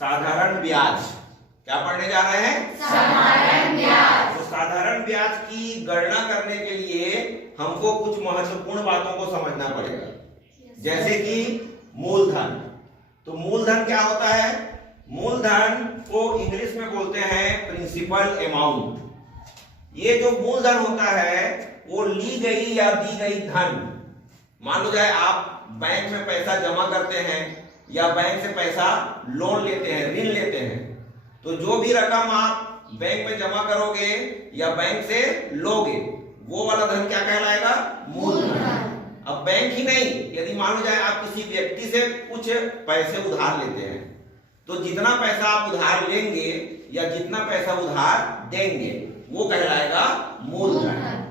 साधारण ब्याज। क्या पढ़ने जा रहे हैं? साधारण ब्याज। तो साधारण ब्याज की गणना करने के लिए हमको कुछ महत्वपूर्ण बातों को समझना पड़ेगा, जैसे कि मूलधन। तो मूलधन क्या होता है? मूलधन को इंग्लिश में बोलते हैं प्रिंसिपल अमाउंट। ये जो मूलधन होता है वो ली गई या दी गई धन। मान लो जाए आप बैंक में पैसा जमा करते हैं या बैंक से पैसा लोन लेते हैं, ऋण लेते हैं, तो जो भी रकम आप बैंक में जमा करोगे या बैंक से लोगे वो वाला धन क्या कहलाएगा? मूलधन। अब बैंक ही नहीं, यदि मान लो जाए आप किसी व्यक्ति से कुछ पैसे उधार लेते हैं तो जितना पैसा आप उधार लेंगे या जितना पैसा उधार देंगे वो कहलाएगा मूलधन।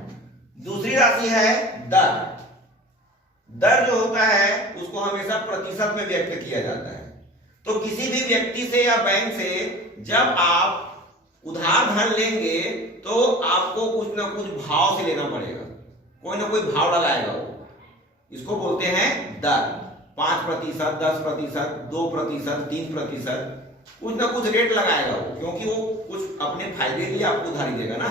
दूसरी राशि है दर। दर जो होता है उसको हमेशा प्रतिशत में व्यक्त किया जाता है। तो किसी भी व्यक्ति से या बैंक से जब आप उधार धन लेंगे तो आपको कुछ ना कुछ भाव से लेना पड़ेगा, कोई ना कोई भाव लगाएगा वो। इसको बोलते हैं दर। 5%, 10%, 2%, 3%, कुछ ना कुछ रेट लगाएगा वो, क्योंकि वो कुछ अपने फायदे के लिए आपको उधारी देगा ना,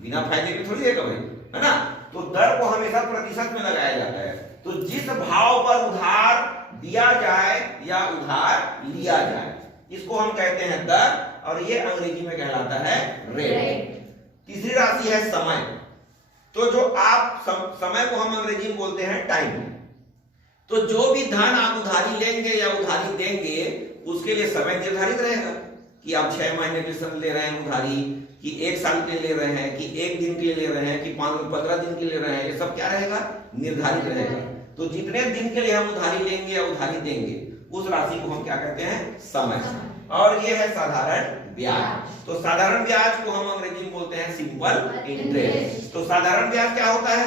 बिना फायदे के थोड़ी देगा भाई, है ना। तो दर को हमेशा प्रतिशत में लगाया जाता है। तो जिस भाव पर उधार दिया जाए या उधार लिया जाए इसको हम कहते हैं दर, और ये अंग्रेजी में कहलाता है रेट। तीसरी राशि है समय। तो जो आप समय को हम अंग्रेजी में बोलते हैं टाइम। तो जो भी धन आप उधारी लेंगे या उधारी देंगे उसके लिए समय निर्धारित रहेगा कि आप 6 महीने के लिए ले रहे हैं उधारी, कि 1 साल के लिए ले रहे हैं, कि 1 दिन के लिए ले रहे हैं, कि 15 दिन के लिए ले रहे हैं, ये सब क्या रहेगा? निर्धारित रहेगा। तो जितने दिन के लिए हम उधारी लेंगे या उधारी देंगे उस राशि को हम क्या कहते हैं? समय। और ये है साधारण ब्याज। तो साधारण ब्याज को हम अंग्रेजी में बोलते हैं सिंपल इंटरेस्ट। तो साधारण ब्याज क्या होता है?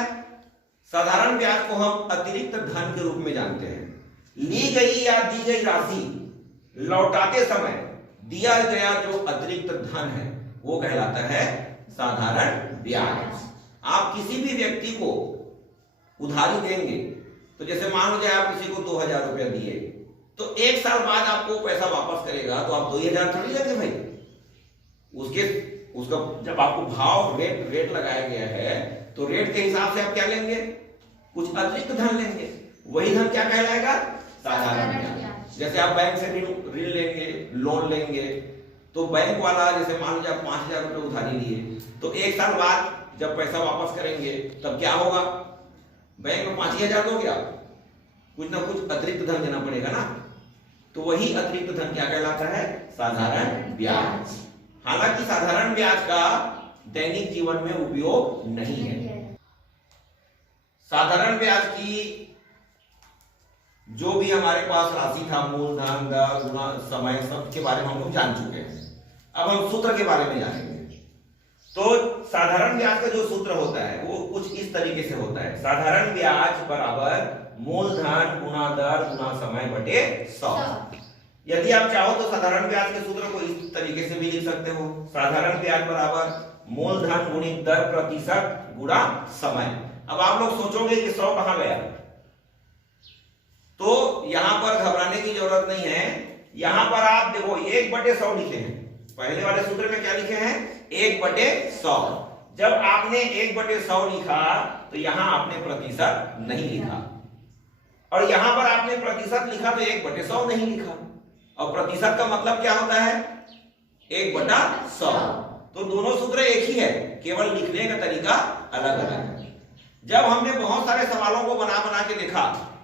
साधारण ब्याज को हम अतिरिक्त धन के रूप में जानते हैं। ली गई या दी गई राशि लौटाते समय दिया गया जो अतिरिक्त धन है वो कहलाता है साधारण ब्याज। आप किसी भी व्यक्ति को उधारी देंगे तो जैसे मान लो जाए आप किसी को 2000 रुपया दिए, तो 1 साल बाद आपको पैसा वापस करेगा तो आप 2000 थोड़ी लेंगे भाई। उसका जब आपको भाव रेट लगाया गया है तो रेट के हिसाब से आप क्या लेंगे? कुछ अतिरिक्त धन लेंगे। वही धन क्या कहलाएगा? साधारण ब्याज। जैसे आप बैंक से ऋण लेंगे, लोन लेंगे, तो बैंक वाला जैसे मान लीजिए आप 5000 रुपये उधारी लिए, तो 1 साल बाद जब पैसा वापस करेंगे तब क्या होगा? बैंक में 5000 दोगे आप, कुछ ना कुछ अतिरिक्त धन देना पड़ेगा ना। तो वही अतिरिक्त धन क्या कहलाता है? साधारण ब्याज। हालांकि साधारण ब्याज का दैनिक जीवन में उपयोग नहीं है। साधारण ब्याज की जो भी हमारे पास राशि था, मूलधन, दर, गुणा, समय, सब के बारे में हम लोग जान चुके हैं। अब हम सूत्र के बारे में जानेंगे। तो साधारण ब्याज का जो सूत्र होता है वो कुछ इस तरीके से होता है। साधारण ब्याज बराबर मूलधन गुणा दर गुणा समय बटे 100। यदि आप चाहो तो साधारण ब्याज के सूत्र को इस तरीके से भी लिख सकते हो। साधारण ब्याज बराबर मूलधन गुणित दर प्रतिशत गुणा समय। अब आप लोग सोचोगे कि 100 कहां गया, तो यहां पर घबराने की जरूरत नहीं है। यहां पर आप देखो 1/100 लिखे हैं। पहले वाले सूत्र में क्या लिखे हैं? 1/100। जब आपने 1/100 लिखा तो यहां आपने प्रतिशत नहीं लिखा, और यहां पर आपने प्रतिशत लिखा तो 1/100 नहीं लिखा। और प्रतिशत का मतलब क्या होता है? 1/100। तो दोनों सूत्र एक ही है, केवल लिखने का तरीका अलग अलग है। जब हमने बहुत सारे सवालों को बना बना के देखा,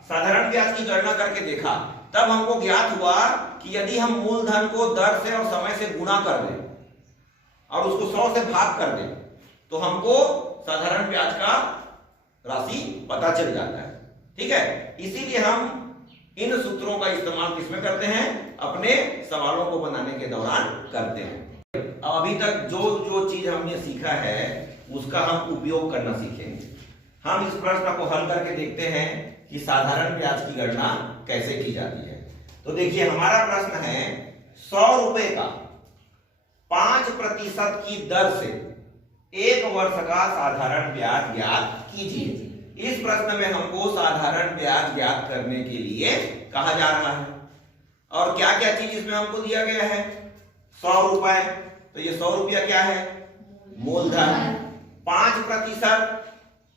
साधारण ब्याज की गणना करके देखा, तब हमको ज्ञात हुआ कि यदि हम मूलधन को दर से और समय से गुणा कर दें और उसको 100 से भाग कर दें तो हमको साधारण ब्याज का राशि पता चल जाता है। ठीक है, इसीलिए हम इन सूत्रों का इस्तेमाल किसमें करते हैं? अपने सवालों को बनाने के दौरान करते हैं। अभी तक जो जो चीज हमने सीखा है उसका हम उपयोग करना सीखेंगे। हम इस प्रश्न को हल करके देखते हैं कि साधारण ब्याज की गणना कैसे की जाती है। तो देखिए हमारा प्रश्न है 100 रुपए का 5% की दर से 1 वर्ष का साधारण ब्याज ज्ञात कीजिए। इस प्रश्न में हमको साधारण ब्याज ज्ञात करने के लिए कहा जा रहा है। और क्या क्या चीज इसमें हमको दिया गया है? 100 रुपए। तो ये 100 रुपया क्या है? मूलधन। 5%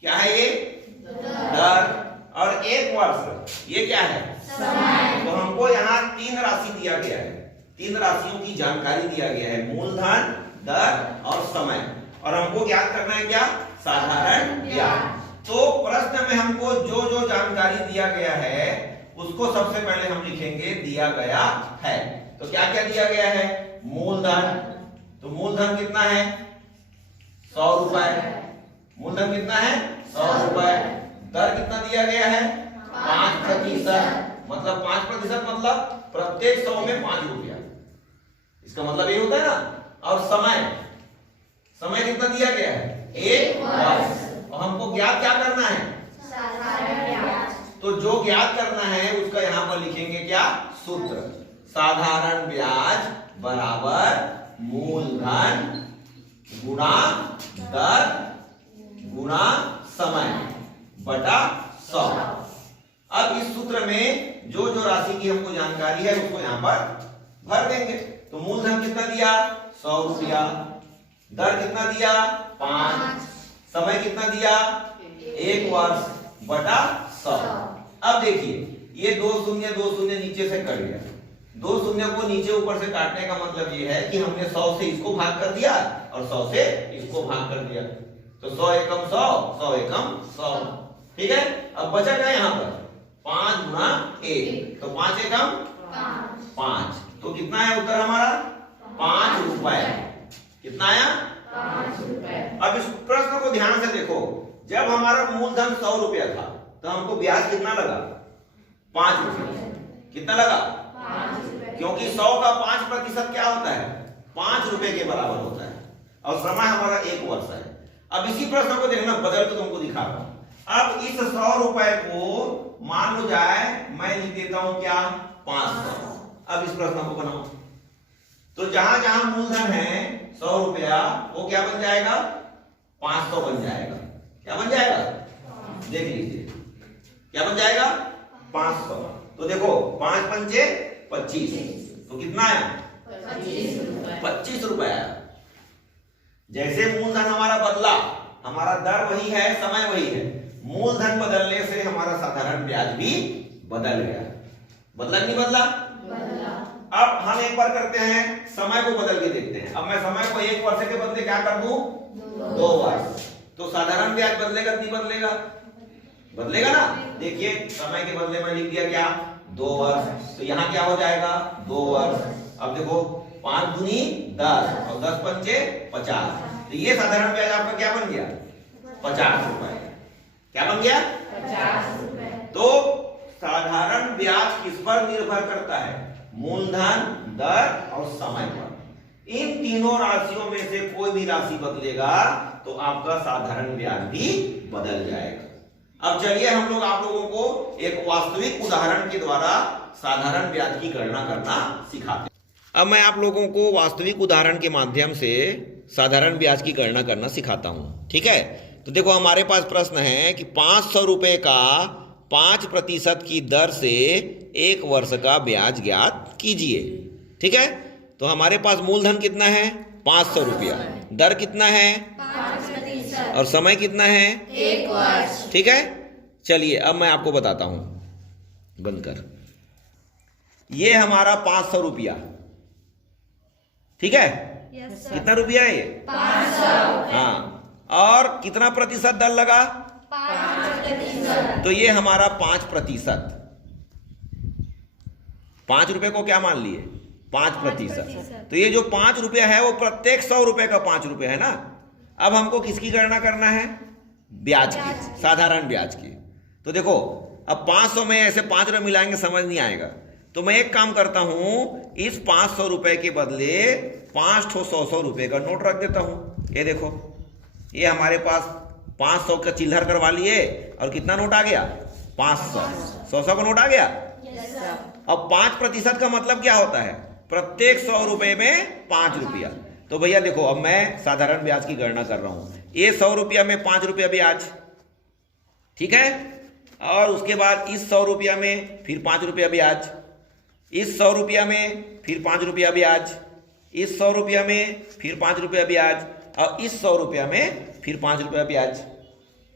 क्या है ये? दर। और 1 वर्ष ये क्या है? समय। तो हमको यहाँ 3 राशि दिया गया है, 3 राशियों की जानकारी दिया गया है, मूलधन, दर और समय। और हमको याद करना है क्या? साधारण ब्याज। तो प्रश्न में हमको जो जो जानकारी दिया गया है उसको सबसे पहले हम लिखेंगे दिया गया है। तो क्या क्या दिया गया है? मूलधन। तो मूलधन कितना है? 100 रुपए। मूलधन कितना है? 100 रुपए। दर कितना दिया गया है? 5%। मतलब 5% मतलब प्रत्येक 100 में 5 रुपया। इसका मतलब ये होता है ना। और समय, समय कितना दिया गया है? 1 वर्ष। और हमको ज्ञात क्या करना है? साधारण ब्याज। तो जो ज्ञात करना है उसका यहां पर लिखेंगे क्या? सूत्र। साधारण ब्याज बराबर मूलधन गुणा दर गुणा समय बटा 100। अब इस सूत्र में जो जो राशि की हमको जानकारी है उसको यहां पर भर देंगे। तो मूलधन कितना दिया? 100 रुपया। दर कितना दिया? 5। समय कितना दिया? 1 वर्ष बटा 100। अब देखिए ये 2 शून्य नीचे से कट गया। 2 शून्य को नीचे ऊपर से काटने का मतलब ये है कि हमने 100 से इसको भाग कर दिया और 100 से इसको भाग कर दिया। तो 100 एकम 100, 100 एकम 100। ठीक है। अब बचा क्या यहाँ पर? 5 गुना 1। तो 5 एकम 5। तो कितना है उत्तर हमारा? 5 रुपए। कितना आया? 5 रुपए। अब इस प्रश्न को ध्यान से देखो। जब हमारा मूलधन 100 रुपया था तो हमको ब्याज कितना लगा? 5 रुपये। कितना लगा? 5 रुपए। क्योंकि 100 का 5% क्या होता है? 5 रुपए के बराबर होता है। और समय हमारा 1 वर्ष है। अब इसी प्रश्न को देखना, बदल के तुमको दिखा रहा हूं। अब इस 100 रुपए को मान लो जाए मैं लिख देता हूं क्या? 500। अब इस प्रश्न को बनाओ। तो जहां जहां मूलधन है 100 रुपया वो क्या बन जाएगा? 500 बन जाएगा। क्या बन जाएगा? देख लीजिए क्या बन जाएगा? 500। तो देखो 5 पंचे 25। तो कितना आया? 25 रुपए। 25 रुपए आया। जैसे मूलधन हमारा बदला, हमारा दर वही है, समय वही है। मूलधन बदलने से हमारा साधारण ब्याज भी बदल गया। बदला नहीं बदला? बदला। अब हम एक बार करते हैं, समय को बदल के देखते हैं। अब मैं समय को 1 वर्ष के बदले क्या कर दूं? 2 वर्ष। तो साधारण ब्याज बदलेगा नहीं बदलेगा? बदलेगा ना। देखिए समय के बदले में लिख दिया क्या? 2 वर्ष। तो यहाँ क्या हो जाएगा? 2 वर्ष। अब देखो 5 दूनी 10 और 10 पंचे 50। तो ये साधारण ब्याज आपका क्या बन गया? 50 रुपए। क्या बन गया? 50 रुपए। तो साधारण ब्याज किस पर निर्भर करता है? मूलधन, दर और समय पर। इन तीनों राशियों में से कोई भी राशि बदलेगा तो आपका साधारण ब्याज भी बदल जाएगा। अब चलिए हम लोग आप लोगों को एक वास्तविक उदाहरण के द्वारा साधारण ब्याज की गणना करना सिखाते हैं। अब मैं आप लोगों को वास्तविक उदाहरण के माध्यम से साधारण ब्याज की गणना करना सिखाता हूं। ठीक है। तो देखो हमारे पास प्रश्न है कि 500 रुपए का 5% की दर से 1 वर्ष का ब्याज ज्ञात कीजिए। ठीक है। तो हमारे पास मूलधन कितना है? 500 रुपया। दर कितना है? 5%। और समय कितना है? 1 वर्ष। ठीक है। चलिए अब मैं आपको बताता हूं, बंद कर। ये हमारा 500 रुपया। ठीक है। कितना रुपया है ये? 500। हाँ। और कितना प्रतिशत दर लगा? 5%। तो ये हमारा 5%। 5 रुपए को क्या मान लिए? 5%। तो ये जो 5 रुपया है वो प्रत्येक 100 रुपए का 5 रुपया है ना। अब हमको किसकी गणना करना है? ब्याज की, साधारण ब्याज की। तो देखो अब 500 में ऐसे 5 रुपए मिलाएंगे समझ नहीं आएगा। तो मैं एक काम करता हूं, इस 500 रुपए के बदले 5 ठो 100 रुपए का नोट रख देता हूं। ये देखो ये हमारे पास 500 का चिल्लर करवा लिए और कितना नोट आ गया? 500। 100 का नोट आ गया। अब 5% का मतलब क्या होता है? प्रत्येक 100 रुपए में 5 रुपया। तो भैया देखो अब मैं साधारण ब्याज की गणना कर रहा हूं। ये 100 रुपया में 5 रुपया ब्याज। ठीक है। और उसके बाद इस 100 रुपया में फिर 5 रुपया ब्याज। इस 100 रुपया में फिर 5 रुपया ब्याज, इस 100 रुपया में फिर 5 रुपया ब्याज, और इस 100 रुपया में फिर 5 रुपया ब्याज।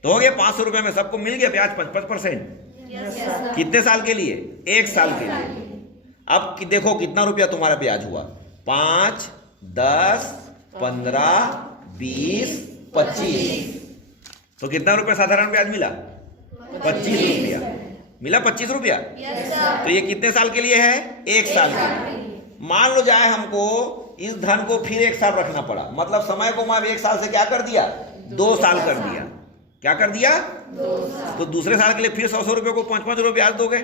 तो हो गया 500 रुपया में सबको मिल गया ब्याज 5%। कितने साल के लिए? 1 साल के लिए। अब देखो कितना रुपया तुम्हारा ब्याज हुआ, 5, 10, 15, 20, 25। तो कितना रुपया साधारण ब्याज मिला? 25 रुपया मिला। 25 रुपया। तो ये कितने साल के लिए है? 1 साल के लिए। मान लो जाए हमको इस धन को फिर 1 साल रखना पड़ा, मतलब समय को मैं 1 साल से क्या कर दिया? 2 साल कर दिया। क्या कर दिया? 2 साल। तो दूसरे साल के लिए फिर 100 रुपये को 5-5 रुपये ब्याज दोगे?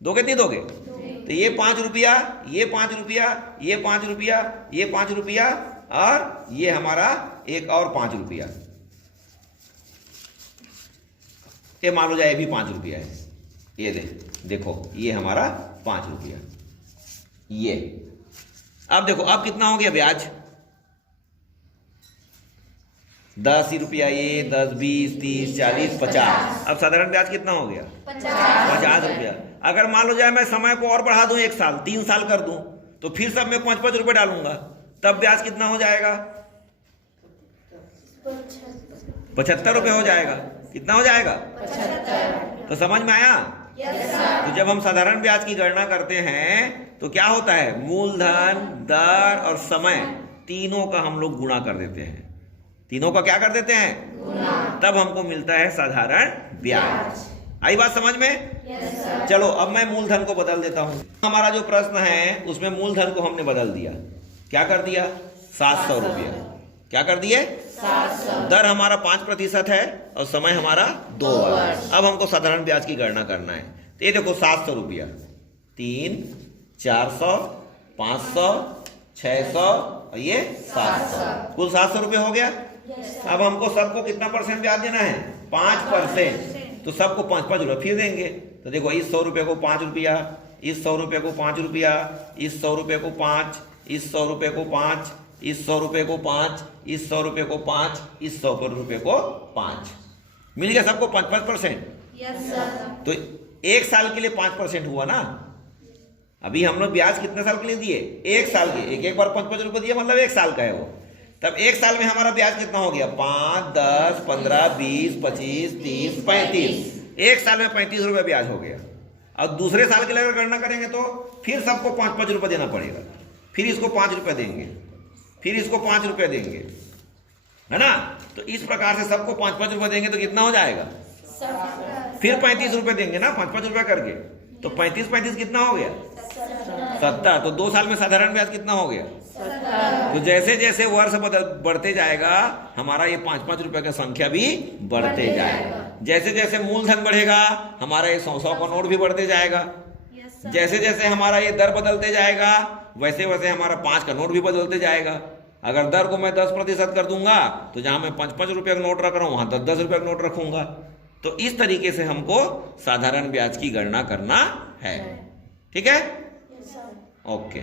दोगे नहीं दोगे? तो ये 5 रुपया, ये 5 रुपया, ये 5 रुपया, ये 5 रुपया, और ये हमारा एक और 5 रुपया। ये मान लो जाए ये भी 5 रुपया है। ये देखो ये हमारा 5 रुपया। ये अब देखो अब कितना हो गया ब्याज? 10 रुपया, ये 10, 20, 30, 40, 50। अब साधारण ब्याज कितना हो गया? 50 रुपया। अगर मान लो जाए मैं समय को और बढ़ा दूं 1 साल, 3 साल कर दूं, तो फिर सब में 5-5 रुपये डालूंगा, तब ब्याज कितना हो जाएगा? 75 रुपये हो जाएगा। कितना हो जाएगा? 75। तो समझ में आया? तो जब हम साधारण ब्याज की गणना करते हैं तो क्या होता है? मूलधन, दर और समय तीनों का हम लोग गुणा कर देते हैं। तीनों का क्या कर देते हैं? गुणा। तब हमको मिलता है साधारण ब्याज। आई बात समझ में? चलो अब मैं मूलधन को बदल देता हूं। हमारा जो प्रश्न है उसमें मूलधन को हमने बदल दिया। क्या कर दिया? 700 रुपया। क्या कर दिए? 700। दर हमारा 5% है और समय हमारा 2 वर्ष। अब हमको साधारण ब्याज की गणना करना है। तो ये देखो 700 रुपया, 3, 400, 500, 600 और ये 700, कुल 700 रुपये हो गया। अब हमको सबको कितना परसेंट ब्याज देना है? 5%। तो सबको 5-5 रुपये फिर देंगे। तो देखो इस 100 रुपये को 5 रुपया, इस 100 रुपये को 5 रुपया, इस 100 रुपये को 5, इस 100 रुपये को 5, इस 100 रुपये को 5, इस 100 रुपये को 5, इस 100 रुपये को 5। मिल गया सबको 5-5%। तो 1 साल के लिए 5% हुआ ना। अभी हम लोग ब्याज कितने साल के लिए दिए? 1 साल के। एक बार 5-5 रुपये दिया मतलब 1 साल का है वो। तब 1 साल में हमारा ब्याज कितना हो गया? 5, 10, 15, 20, 25, 30, 35। 1 साल में 35 रुपये ब्याज हो गया। और दूसरे साल के लिए अगर गणना करेंगे तो फिर सबको 5-5 रुपये देना पड़ेगा। फिर इसको 5 रुपये देंगे, फिर इसको 5 रुपये देंगे, है ना। तो इस प्रकार से सबको 5-5 रुपये देंगे तो कितना हो जाएगा? फिर 35 रुपये देंगे ना, 5-5 रुपये करके। तो 35-35 कितना हो गया? 70। तो 2 साल में साधारण ब्याज कितना हो गया? 70। तो जैसे जैसे वर्ष बढ़ते जाएगा हमारा ये 5-5 रुपये का संख्या भी बढ़ते जाएगा। जैसे जैसे मूलधन बढ़ेगा हमारा ये 100-100 का नोट भी बढ़ते जाएगा। जैसे जैसे हमारा ये दर बदलते जाएगा वैसे वैसे हमारा 5 का नोट भी बदलते जाएगा। अगर दर को मैं 10% कर दूंगा तो जहां मैं 5-5 रुपये का नोट रख रहा हूं वहां 10-10 रुपये का नोट रखूंगा। तो इस तरीके से हमको साधारण ब्याज की गणना करना है। ठीक है? ओके।